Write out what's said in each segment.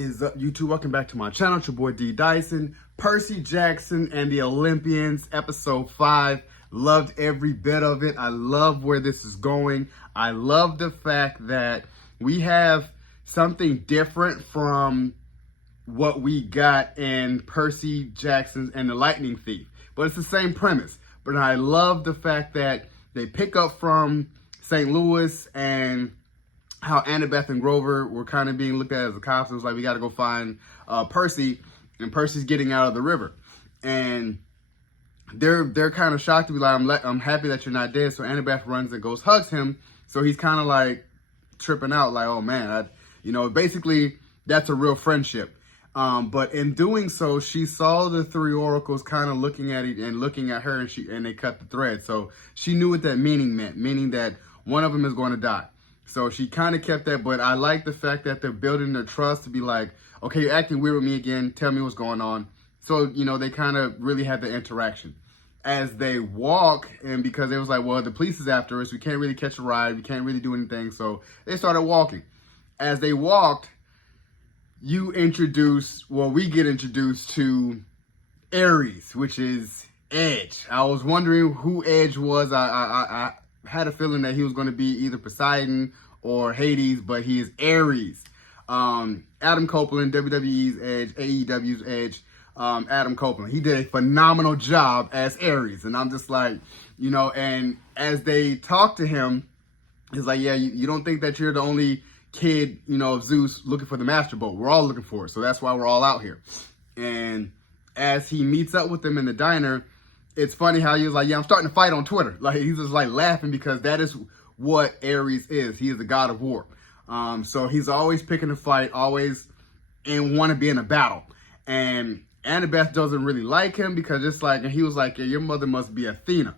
Is up, YouTube? Welcome back to my channel. It's your boy D Dyson, Percy Jackson and the Olympians, episode 5. Loved every bit of it. I love where this is going. I love the fact that we have something different from what we got in Percy Jackson and the Lightning Thief, but it's the same premise. But I love the fact that they pick up from St. Louis and how Annabeth and Grover were kind of being looked at as the cops. It was like, we got to go find Percy, and Percy's getting out of the river. And they're kind of shocked to be like, I'm happy that you're not dead. So Annabeth runs and goes, hugs him. So he's kind of like tripping out, like, oh man, basically that's a real friendship. But in doing so, she saw the three oracles kind of looking at it and looking at her, and they cut the thread. So she knew what that meaning meant, meaning that one of them is going to die. So she kind of kept that, but I like the fact that they're building their trust to be like, okay, you're acting weird with me again. Tell me what's going on. So, they kind of really had the interaction. As they walk, and because it was like, well, the police is after us. We can't really catch a ride. We can't really do anything. So they started walking. As they walked, we get introduced to Ares, which is Edge. I was wondering who Edge was. I had a feeling that he was going to be either Poseidon or Hades, but he is Ares. Adam Copeland, WWE's Edge, AEW's Edge, Adam Copeland. He did a phenomenal job as Ares. And I'm just like, and as they talk to him, he's like, yeah, you don't think that you're the only kid, of Zeus looking for the Master Boat. We're all looking for it. So that's why we're all out here. And as he meets up with them in the diner, it's funny how he was like, yeah, I'm starting to fight on Twitter. Like, he's just like laughing because that is what Ares is. He is the god of war. So he's always picking a fight, always and want to be in a battle. And Annabeth doesn't really like him because it's like, and he was like, yeah, your mother must be Athena.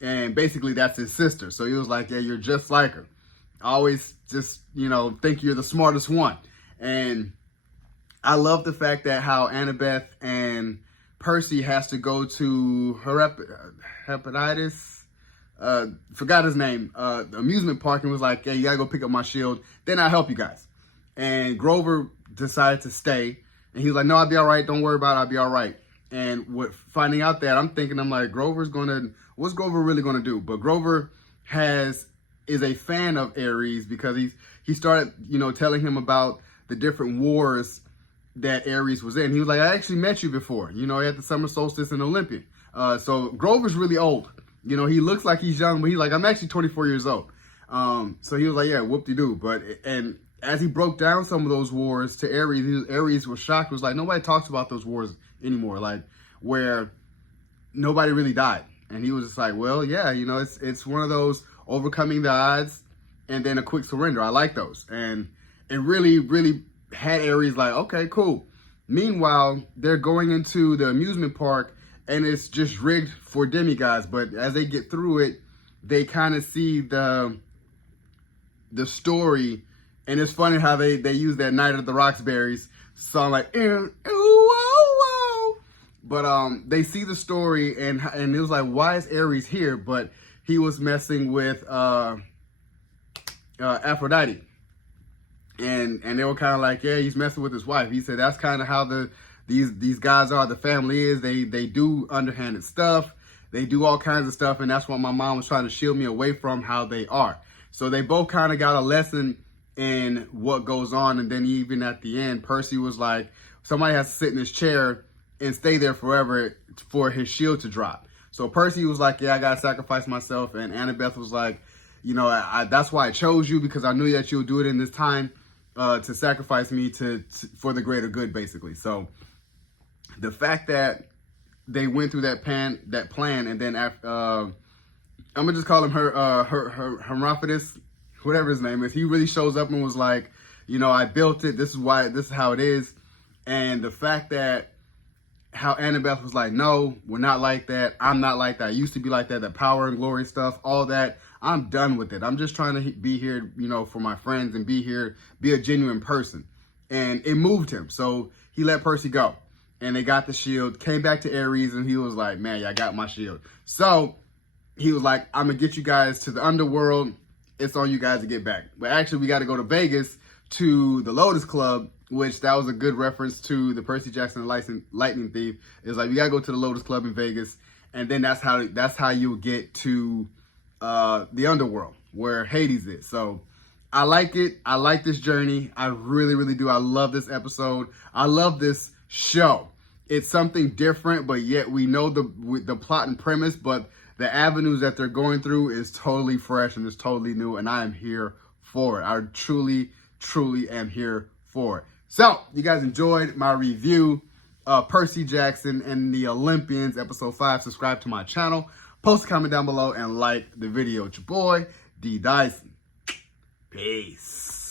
And basically that's his sister. So he was like, yeah, you're just like her. Always just, think you're the smartest one. And I love the fact that how Annabeth and Percy has to go to Hepatitis, forgot his name, amusement park, and was like, hey, you gotta go pick up my shield, then I'll help you guys. And Grover decided to stay, and he was like, no, I'll be all right, don't worry about it, I'll be all right. And finding out that, I'm like, what's Grover really gonna do? But Grover is a fan of Ares because he started, telling him about the different wars that Ares was in. He was like, I actually met you before, at the summer solstice in Olympian. So Grover's really old. He looks like he's young, but he's like, I'm actually 24 years old. So he was like, yeah, whoop-de-doo. And as he broke down some of those wars to Ares, Ares was shocked. Was like, nobody talks about those wars anymore, like where nobody really died. And he was just like, well, yeah, it's one of those overcoming the odds and then a quick surrender. I like those. And it really, really had Ares like, okay, cool. Meanwhile, they're going into the amusement park and it's just rigged for demigods. But as they get through it, they kind of see the story. And it's funny how they use that Night of the Roxbury's song, like, ooh, whoa, whoa. But they see the story and it was like, why is Ares here? But he was messing with Aphrodite. And they were kind of like, yeah, he's messing with his wife. He said that's kind of how these guys are. The family is they do underhanded stuff. They do all kinds of stuff, and that's what my mom was trying to shield me away from, how they are. So they both kind of got a lesson in what goes on. And then even at the end, Percy was like, somebody has to sit in his chair and stay there forever for his shield to drop. So Percy was like, yeah, I gotta sacrifice myself. And Annabeth was like, that's why I chose you, because I knew that you would do it in this time. To sacrifice me for the greater good, basically. So the fact that they went through that plan, and then after, I'm gonna just call him Hermaphroditus, whatever his name is. He really shows up and was like, I built it. This is how it is. And the fact that how Annabeth was like, no, we're not like that. I'm not like that. I used to be like that. The power and glory stuff, all that. I'm done with it. I'm just trying to be here, for my friends and be a genuine person. And it moved him. So he let Percy go. And they got the shield, came back to Ares, and he was like, man, yeah, I got my shield. So he was like, I'm going to get you guys to the underworld. It's on you guys to get back. But actually, we got to go to Vegas to the Lotus Club, which that was a good reference to the Percy Jackson and Lightning Thief. It's like you gotta go to the Lotus Club in Vegas, and then that's how you get to the underworld where Hades is. So I like it. I like this journey. I really, really do. I love this episode. I love this show. It's something different, but yet we know the plot and premise, but the avenues that they're going through is totally fresh and it's totally new, and I am here for it. I truly, truly am here for it. So, you guys enjoyed my review of Percy Jackson and the Olympians, episode 5. Subscribe to my channel, post a comment down below, and like the video. It's your boy, D. Dyson. Peace.